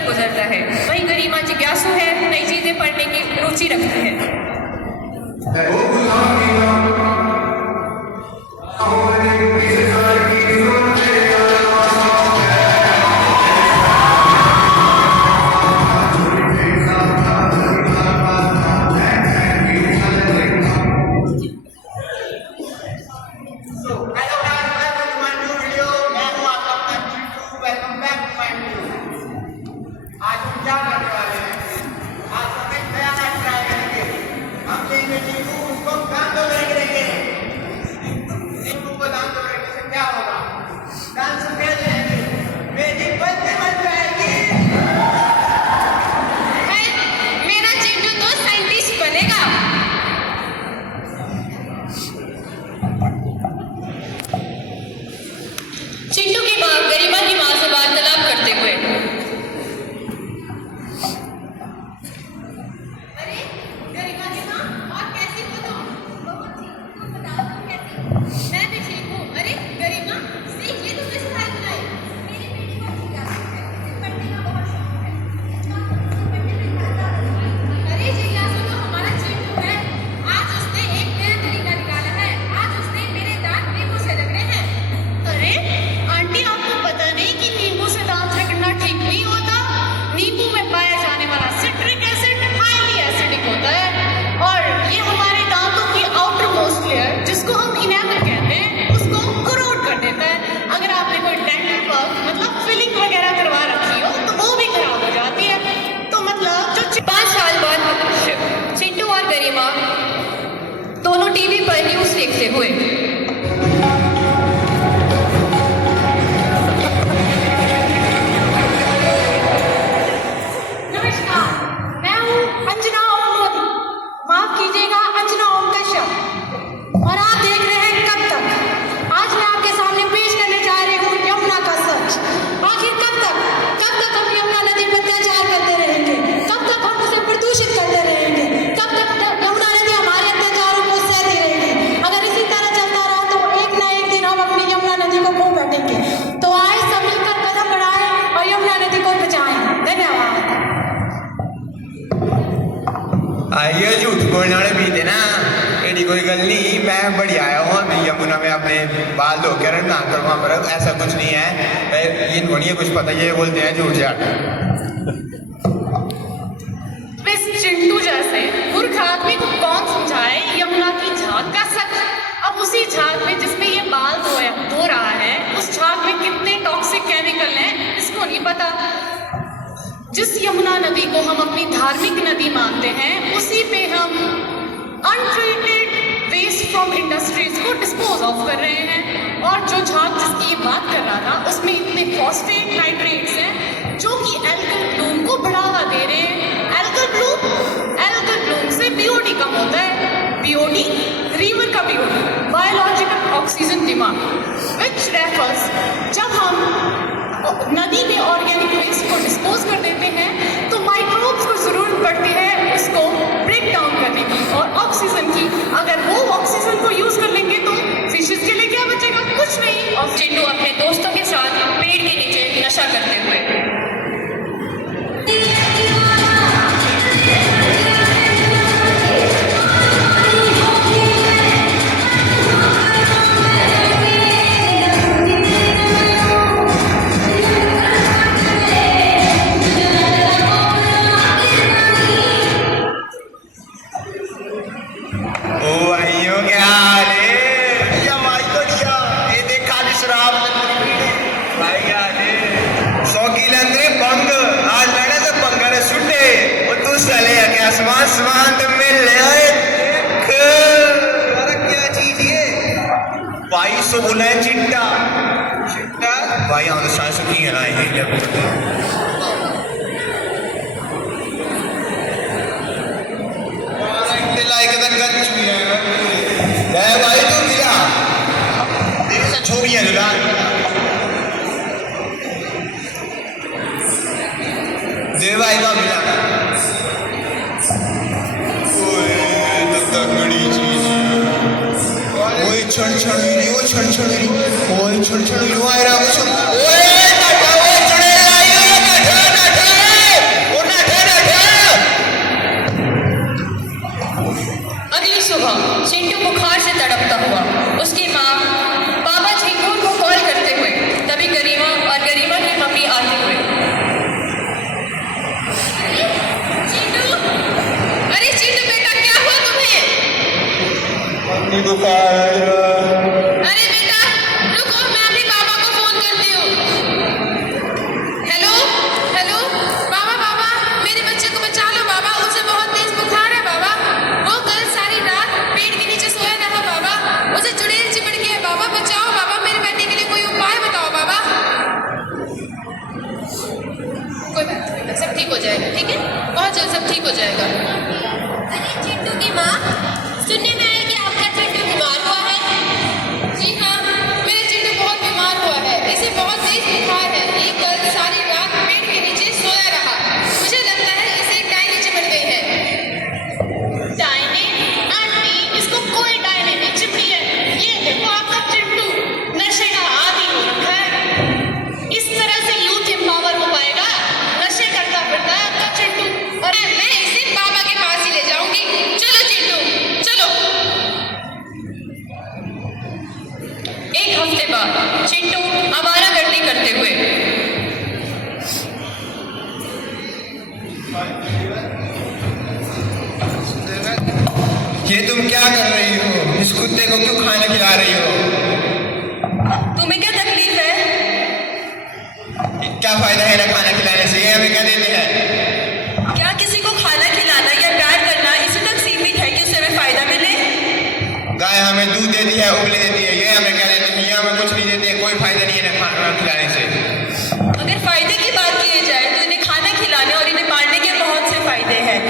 गुजरता है। वहीं गरिमा जिज्ञासु है, नई चीजें पढ़ने की रुचि रखती है। चिंटू की मां गरिमा की मां से वार्तालाप करते हुए, अरे गरिमा की मां, और कैसी हो तुम? बहुत ठीक, तुम बताओ तुम कैसी? मैं भी ठीक हूँ। अरे गरिमा, सीख ये तुमने सिखाई बुनाई? मेरी बेटी बहुत जिज्ञासु है, इसे पढ़ने का बहुत शौक है। पढ़ने में ज्यादा अरे जिज्ञासु तो हमारा चिंटू है। आज उसने एक नया तरीका निकाला है। आज उसने मेरे दांत नींबू से रगड़े हैं। अरे आंटी, आपको पता नहीं कि नींबू से दांत रगड़ना ठीक नहीं होता? नींबू में पाया जाने वाला सिट्रिक एसिड हाईली एसिडिक होता है और ये हमारे दांतों की आउटर मोस्ट लेयर, जिसको हम इनेमल कहते हैं, उसको करोड कर देता है। अगर आपने कोई डेंटल वर्क मतलब फिलिंग वगैरह करवा रखी हो तो वो भी खराब हो जाती है। तो मतलब जो 5 साल बाद चिंटू और गरिमा दोनों टीवी पर न्यूज देखते हुए, आइए झूठ बोलने वाले भी थे ना, एडी कोई गल नहीं। मैं बढ़िया आया हूँ अभी यमुना में अपने बाल धो कर ना कर, वहाँ पर ऐसा कुछ नहीं है। ये नहीं कुछ पता, ये बोलते हैं झूठ झाट। इस चिंटू जैसे मूर्ख आदमी को कौन समझाए यमुना की झाग का सच? अब उसी झाग में जिसमें ये बाल धो रहा है, उस झाग में कितने टॉक्सिक केमिकल हैं इसको नहीं पता। जिस यमुना नदी को हम अपनी धार्मिक नदी मानते हैं, उसी पे हम अनट्रीटेड वेस्ट फ्रॉम इंडस्ट्रीज को डिस्पोज ऑफ कर रहे हैं। और जो झाग जिसकी ये बात कर रहा था, उसमें इतने फॉस्फेट नाइट्रेट्स हैं जो कि एल्गल ब्लूम को बढ़ावा दे रहे हैं। एल्गल ब्लूम से बीओडी कम होता है। बीओडी रिवर का बीओडी, बायोलॉजिकल ऑक्सीजन डिमांड, विच रेफर्स जब हम नदी में ऑर्गेनिक बोला है चिट्टा। चिट्टा भाई यहाँ तो सांस की है ना ये क्या बोलते हैं। लाइक तक गन चुकी है भाई तो मिला तेरे से छोरी है दुला दे भाई का मिला तगड़ी चीज ओए छड़ छड़ रही वो छड़ छड़ रही ओए छड़ छड़ रही वो आ रहा कुछ ओए नाटा वो चढ़े आई ये नाटा नाटा वो नाटा नाटा। अगली सुबह चिंटू बुखार से तड़पता हुआ उसकी माँ बाबा झिंगूर को कॉल करते हुए तभी गरिमा और गरिमा की मम्मी आते हुए चिंटू, अरे चिंटू बेटा क्या हुआ तुम्हें? मम्मी बुखार अरे बेटा रुको मैं अभी बाबा को फोन करती हूँ। हेलो हेलो बाबा बाबा मेरे बच्चे को बचा लो बाबा उसे बहुत तेज बुखार है बाबा वो कल सारी रात पेड़ के नीचे सोया रहा बाबा उसे चुड़ैल चिपट गई है बाबा बचाओ बाबा मेरे बेटे के लिए कोई उपाय बताओ बाबा। कोई बात नहीं बेटा सब ठीक हो जाएगा ठीक है बहुत जल्द सब ठीक हो जाएगा। अरे चिंटू की माँ सुनने में आया कि आपका चिंटू बीमार हुआ है। जी हाँ मेरा चिंटू बहुत बीमार हुआ है इसे बहुत तेज बुखार है ये कल सारी रात पेड़ के नीचे सोया रहा मुझे लगता है इसे एक डायनी चिपट गई है। डायनी आंटी इसको कोई डायनी नहीं चिपटी है ये देखो आपका चिंटू नशे का आदी हो रखा है इस तरह से यूथ एम्पावर हो पाएगा नशे करता फिरता है आपका चिंटू और मैं इसे बाबा के पास ही ले जाऊंगी। चलो चिंटू चलो। एक हफ्ते बाद चिंटू आवारागर्दी करते हुए ये तुम क्या कर रही हो इस कुत्ते को क्यों खाना खिला रही हो। तुम्हें क्या तकलीफ है? क्या फायदा है ना खाना खिलाने से ये हमें क्या देते हैं। क्या किसी को खाना खिलाना या प्यार करना इसी तक सीमित है कि उससे हमें फायदा मिले? गाय हमें दूध देती है उबले देती है ये हमें क्या देते हैं ये हमें कुछ नहीं देते कोई फायदा नहीं है ना खाना खिलाने से। अगर फायदे की बात की जाए तो इन्हें खाना खिलाने और इन्हें पालने के बहुत से फायदे हैं।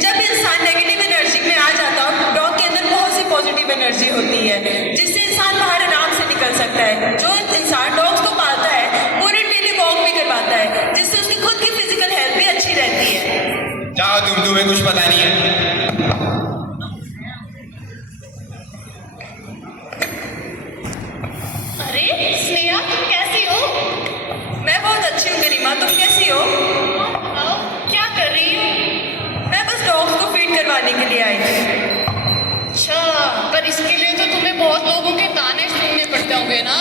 जब इंसान नेगेटिव एनर्जी में आ जाता है डॉग के अंदर बहुत सी पॉजिटिव एनर्जी होती है जिससे इंसान बाहर आराम से निकल सकता है। जो इंसान डॉग्स को पालता है वो उन्हें डेली वॉक भी करवाता है जिससे उसकी खुद की फिजिकल हेल्थ भी अच्छी रहती है। जाओ तुम्हें कुछ पता नहीं है। अरे स्नेहा तुम कैसी हो? मैं बहुत अच्छी हूँ गरिमा तुम कैसी हो? क्या कर रही हो? मैं बस डॉग्स को फीड करवाने के लिए आई थी। अच्छा पर इसके लिए तो तुम्हें बहुत लोगों के ताने सुनने पड़ते होंगे ना।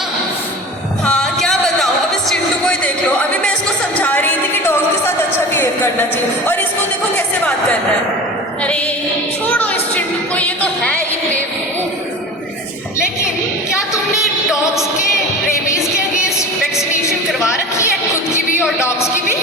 हाँ क्या बताऊँ अब इस चिंटू को ही देख लो अभी मैं इसको समझा रही थी कि डॉग्स के साथ अच्छा बिहेव करना चाहिए और इसको देखो कैसे बात कर रहा है। अरे छोड़ो इस चिंटू को ये तो है ही बेवकूफ। लेकिन क्या तुमने डॉग्स के रेबीज के अगेंस्ट वैक्सीनेशन करवा रखी है खुद की भी और डॉग्स की भी?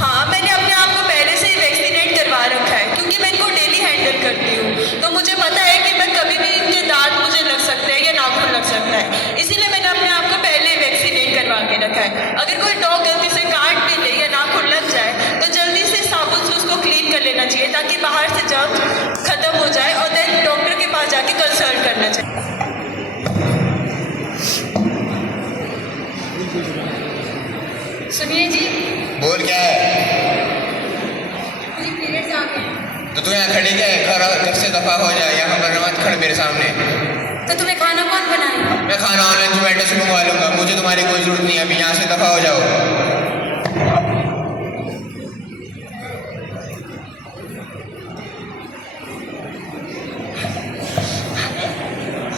हाँ मैंने अपने आप को पहले से ही वैक्सीनेट करवा रखा है क्योंकि मैं इनको डेली हैंडल करती हूँ तो मुझे पता है कि मैं कभी भी इनके दांत मुझे लग सकते हैं या नाखून लग सकता है इसीलिए मैंने अपने आप को पहले वैक्सीनेट करवा के रखा है। अगर कोई डॉग गलती से काट भी ले या नाखून लग जाए तो जल्दी से साबुन से उसको क्लीन कर लेना चाहिए ताकि बाहर से जर्म खत्म हो जाए और देन डॉक्टर के पास जाके कंसल्ट करना चाहिए। सुनिए जी। बोल क्या है। मुझे पीरियड्स आ गए हैं। तो तू यहाँ खड़ी क्या है घर से दफा हो जाए यहाँ पर मत खड़ मेरे सामने। तो तुम्हें खाना कौन बनाएगा? मैं खाना ऑनलाइन जोमेटो से मंगवा लूंगा मुझे तुम्हारी कोई जरूरत नहीं है अभी यहाँ से दफा हो जाओ।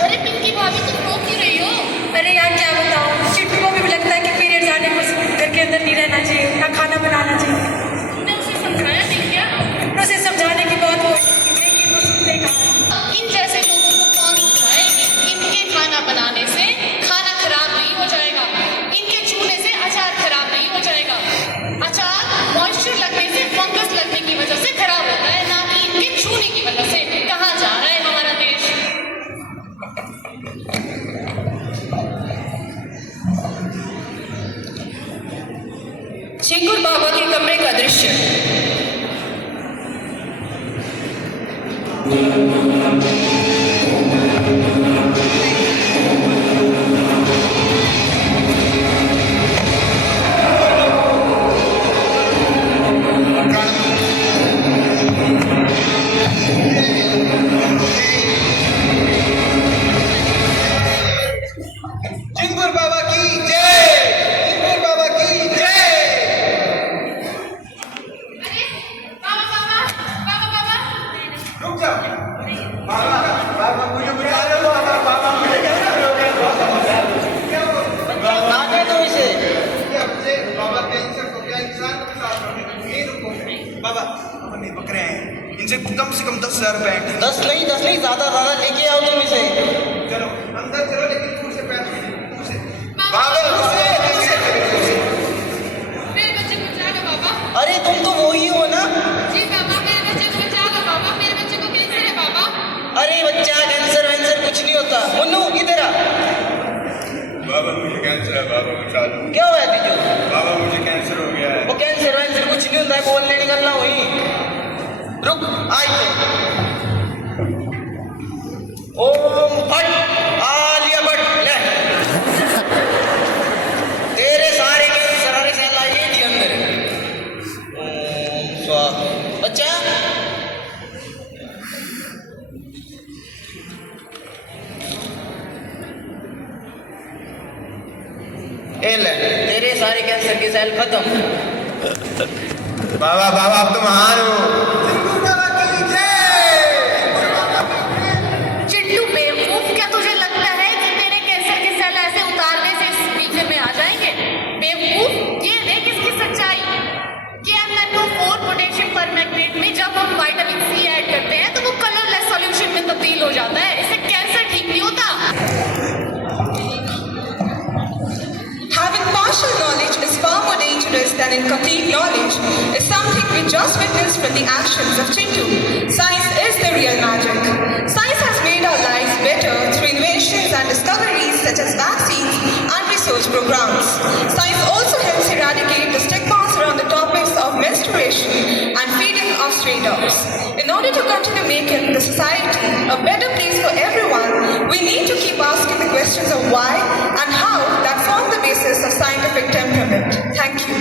अरे पिंकी भाभी तुम रो क्यों रही हो? अरे यार क्या बताऊँ चिंटू को भी लगता है कि पीरियड्स आने पर घर के अंदर नहीं रहना चाहिए ना खाना बनाना चाहिए। तुमने उसे समझाया नहीं क्या? उसे समझाने की बहुत कोशिश की लेकिन वो सुनते कहाँ। इन जैसे लोगों को कौन समझाए कि इनके खाना बनाने से खाना खराब नहीं हो जाएगा इनके छूने से अचार खराब नहीं हो जाएगा। चिंगुर बाबा के कमरे का दृश्य। चिंगुर बाबा की जय। चिंगुर बाबा की जय। अरे बाबा बाबा बाबा बाबा रुक जाओ। बाबा बाबा मुझे बुला रहे हो। बाबा मुझे क्या कर रहे हो? आने दो इसे। बाबा कैंसर को क्या इंसान के साथ ये रुको। बाबा अपन नहीं पकड़े हैं, इनसे कम से कम 10,000 रुपए। 10 नहीं ज्यादा लेके आओ तुम इसे। चलो अंदर चलो, लेकिन दूर से पैर दूर से। बाबा दूर से। मेरे बच्चे को बचा लो बाबा। अरे तुम तो वही हो ना। जी बाबा मेरे बच्चे को बचा लो बाबा, मेरे बच्चे को कैंसर है बाबा। अरे बच्चा कैंसर वैंसर कुछ नहीं होता। मुन्नू इधर आ। बाबा मुझे कैंसर है, बाबा बचा लो। क्या हुआ है तुझे? बाबा मुझे कैंसर हो गया है। वो कैंसर वैंसर कुछ नहीं होता है, बोलने निकलना वही। रुक आई ओम भट आलिया भट ले। तेरे सारे सेल आए दी अंदर। ओम स्वाहा। बच्चा ए ले, तेरे सारे कैंसर के सेल खत्म। बाबा बाबा आप तो महान हो। चिंगुर बाबा की जय। चिट्टू बेवकूफ, क्या तुझे लगता है कि तेरे कैंसर के सेल ऐसे उतारने से इस स्पीकर में आ जाएंगे? बेवकूफ, ये देख इसकी सच्चाई। KMnO4 पोटेशियम परमैंगनेट में जब हम विटामिन C ऐड करते हैं तो वो कलरलेस सॉल्यूशन में तब्दील हो जाता है। इससे कैंसर ठीक नहीं होता। Having partial knowledge is far more dangerous than incomplete knowledge, is something we just witnessed from the actions of Chintu. Science is the real magic. Science has made our lives better through inventions and discoveries such as vaccines and research programs. Science also helps eradicate the stigmas around the topics of menstruation and feeding of stray dogs. In order to continue making the society a better place for everyone, we need to keep asking the questions of why and how that form the basis of scientific temperament. Thank you.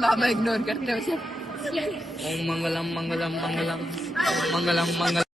Baba ignore करते हो उसे। ओम मंगलम मंगलम मंगलम मंगलम मंगलम।